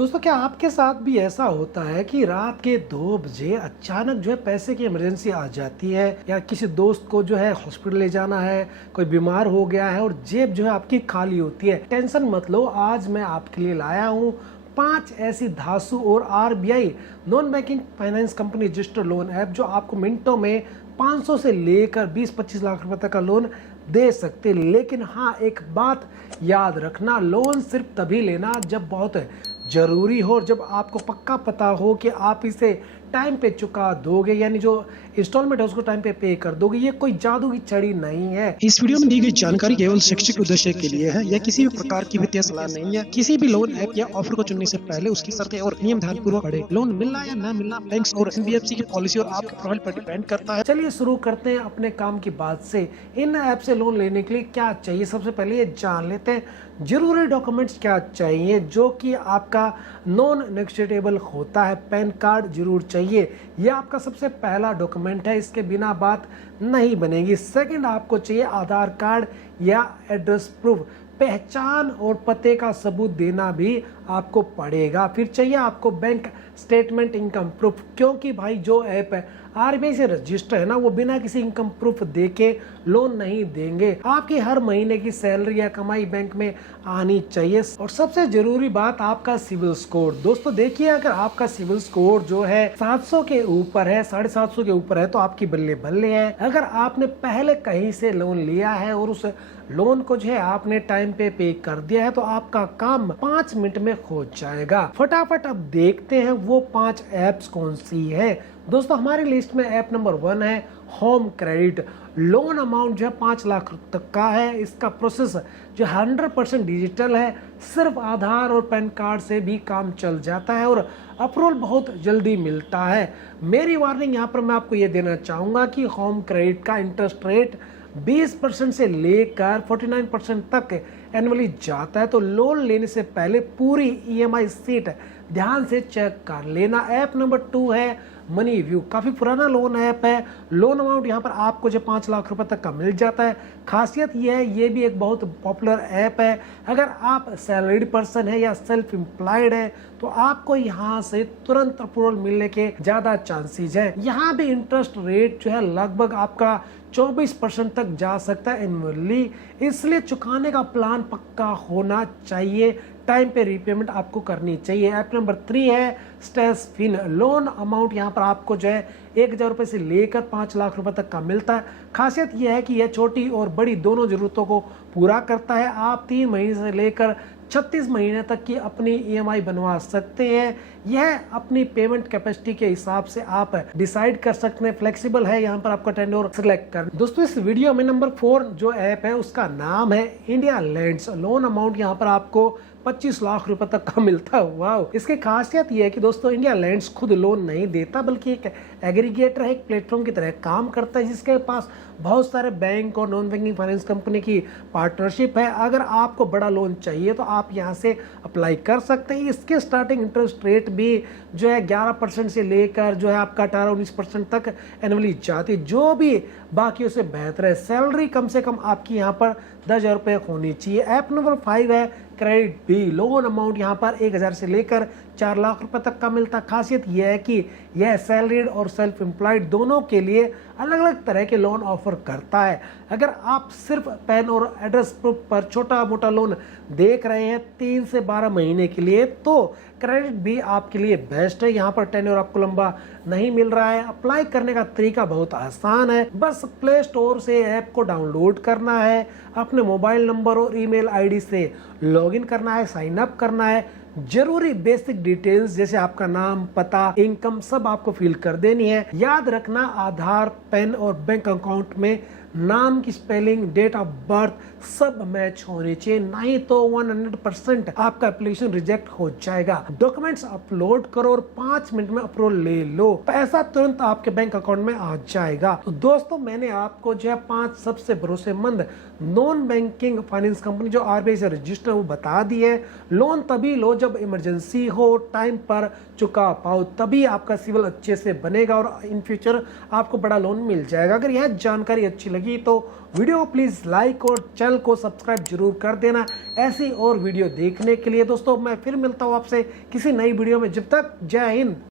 दोस्तों क्या आपके साथ भी ऐसा होता है कि रात के 2 बजे अचानक जो है पैसे की इमरजेंसी आ जाती है या किसी दोस्त को जो है हॉस्पिटल ले जाना है, कोई बीमार हो गया है और जेब जो है आपकी खाली होती है। टेंशन मत लो, आज मैं आपके लिए लाया हूँ 5 ऐसी धासु और RBI non banking finance company registered loan app जो आपको मिनटों में 500 से लेकर 20-25 लाख रुपए तक का लोन दे सकते। लेकिन हाँ, एक बात याद रखना, लोन सिर्फ तभी लेना जब बहुत जरूरी हो और जब आपको पक्का पता हो कि आप इसे टाइम पे चुका दोगे, यानी जो इंस्टॉलमेंट है उसको टाइम पे पे कर दोगे। ये कोई जादू की छड़ी नहीं है। इस वीडियो में दी गई जानकारी केवल शैक्षिक उद्देश्य के लिए है। यह किसी भी प्रकार की वित्तीय सलाह नहीं है। किसी भी लोन ऐप या ऑफर को चुनने से पहले उसकी शर्तें और नियम ध्यानपूर्वक पढ़ें। लोन मिलना या न मिलना बैंक्स और एनबीएफसी की पॉलिसी और आपके प्रोफाइल पर डिपेंड करता है। चलिए शुरू करते हैं अपने काम की बात से। इन ऐप से लोन लेने के लिए क्या चाहिए, सबसे पहले ये जान लेते हैं जरूरी डॉक्यूमेंट्स क्या चाहिए जो कि आपका नॉन नेगोशिएटेबल होता है। पैन कार्ड जरूर चाहिए, यह आपका सबसे पहला डॉक्यूमेंट है, इसके बिना बात नहीं बनेगी। सेकंड, आपको चाहिए आधार कार्ड या एड्रेस प्रूफ, पहचान और पते का सबूत देना भी आपको पड़ेगा। फिर चाहिए आपको बैंक स्टेटमेंट, इनकम प्रूफ, क्योंकि भाई जो ऐप है आरबीआई से रजिस्टर है ना, वो बिना किसी इनकम प्रूफ देके लोन नहीं देंगे। आपकी हर महीने की सैलरी या कमाई बैंक में आनी चाहिए। और सबसे जरूरी बात, आपका सिविल स्कोर। दोस्तों देखिए, अगर आपका सिविल स्कोर जो है 700 के ऊपर है, 750 के ऊपर है, तो आपकी बल्ले बल्ले है। अगर आपने पहले कहीं से लोन लिया है और उस लोन को जो है आपने टाइम पे कर दिया है, तो आपका काम 5 मिनट में हो जाएगा। फटाफट अब देखते हैं वो 5 ऐप्स कौन सी है। दोस्तों हमारी लिस्ट में ऐप नंबर 1 है होम क्रेडिट। लोन अमाउंट जो है 5 लाख तक का है। इसका प्रोसेस जो 100% डिजिटल है, सिर्फ आधार और पैन कार्ड से भी काम चल जाता है और अप्रूवल बहुत जल्दी मिलता है। मेरी वार्निंग यहाँ पर मैं आपको ये देना चाहूँगा कि होम क्रेडिट का इंटरेस्ट रेट 20% से लेकर 49% तक एनुअली जाता है, तो लोन लेने से पहले पूरी ईएमआई सीट ध्यान से चेक कर लेना। ऐप नंबर 2 है मनी व्यू। काफी पुराना लोन ऐप है। लोन अमाउंट यहाँ पर आपको जो 5 लाख रुपए तक का मिल जाता है। खासियत यह है, ये भी एक बहुत पॉपुलर ऐप है। अगर आप सैलरीड पर्सन है या सेल्फ एम्प्लॉयड है तो आपको यहाँ से तुरंत अप्रूवल मिलने के ज्यादा चांसेस हैं। यहाँ भी इंटरेस्ट रेट जो है लगभग आपका 24% तक जा सकता है एनुअली, इसलिए चुकाने का प्लान पक्का होना चाहिए। टाइम पे रीपेमेंट आपको करनी चाहिए। ऐप नंबर 3 है स्टेस फिन। लोन अमाउंट यहाँ पर आपको जो है 1000 रुपए से लेकर 5 लाख रुपए तक का मिलता है। खासियत यह है कि यह छोटी और बड़ी दोनों जरूरतों को पूरा करता है। आप 3 महीने से लेकर 36 महीने तक की अपनी ईएमआई बनवा सकते हैं। यह अपनी पेमेंट कैपेसिटी के हिसाब से आप डिसाइड कर सकते हैं। फ्लेक्सिबल है, यहाँ पर आपका टेन्योर सिलेक्ट कर। दोस्तों इस वीडियो में नंबर 4 जो ऐप है उसका नाम है इंडिया लैंड्स। लोन अमाउंट यहाँ पर आपको 25 लाख रुपए तक का मिलता है। वाह, इसकी खासियत यह है कि दोस्तों इंडिया लैंड्स खुद लोन नहीं देता, बल्कि एक एग्रीगेटर है, एक प्लेटफॉर्म की तरह काम करता है जिसके पास बहुत सारे बैंक और नॉन बैंकिंग फाइनेंस कंपनी की पार्टनरशिप है। अगर आपको बड़ा लोन चाहिए तो आप यहाँ से अप्लाई कर सकते हैं। इसके स्टार्टिंग इंटरेस्ट रेट भी जो है 11% से लेकर जो है आपका 18-19% तक एनुअली जाती है, जो भी बाकी से बेहतर है। सैलरी कम से कम आपकी यहाँ पर 10,000 रुपये होनी चाहिए। ऐप नंबर 5 है क्रेडिट बी। लोन अमाउंट यहाँ पर 1000 से लेकर 4 लाख रुपए तक का मिलता। खासियत यह है कि यह सैलरीड और सेल्फ एम्प्लॉयड दोनों के लिए अलग अलग तरह के लोन ऑफर करता है। अगर आप सिर्फ पैन और एड्रेस प्रूफ पर छोटा मोटा लोन देख रहे हैं 3 से 12 महीने के लिए, तो क्रेडिट भी आपके लिए बेस्ट है। यहाँ पर टेन्योर आपको लंबा नहीं मिल रहा है। अप्लाई करने का तरीका बहुत आसान है, बस प्ले स्टोर से ऐप को डाउनलोड करना है, अपने मोबाइल नंबर और ईमेल आईडी से लॉगिन करना है, साइन अप करना है। जरूरी बेसिक डिटेल्स जैसे आपका नाम, पता, इनकम सब आपको फिल कर देनी है। याद रखना आधार, पैन और बैंक अकाउंट में नाम की स्पेलिंग, डेट ऑफ बर्थ सब मैच होने चाहिए, नहीं तो 100% आपका एप्लीकेशन रिजेक्ट हो जाएगा। डॉक्यूमेंट्स अपलोड करो और 5 मिनट में अप्रूवल ले लो, पैसा तुरंत आपके बैंक अकाउंट में आ जाएगा। तो दोस्तों मैंने आपको जो है 5 सबसे भरोसेमंद नॉन बैंकिंग फाइनेंस कंपनी जो आरबीआई से रजिस्टर वो बता दी है। लोन तभी लो जब इमरजेंसी हो, टाइम पर चुका पाओ, तभी आपका सिविल अच्छे से बनेगा और इन फ्यूचर आपको बड़ा लोन मिल जाएगा। अगर यह जानकारी अच्छी लगी लगी तो वीडियो को प्लीज़ लाइक और चैनल को सब्सक्राइब जरूर कर देना ऐसी और वीडियो देखने के लिए। दोस्तों मैं फिर मिलता हूँ आपसे किसी नई वीडियो में, जब तक जय हिंद।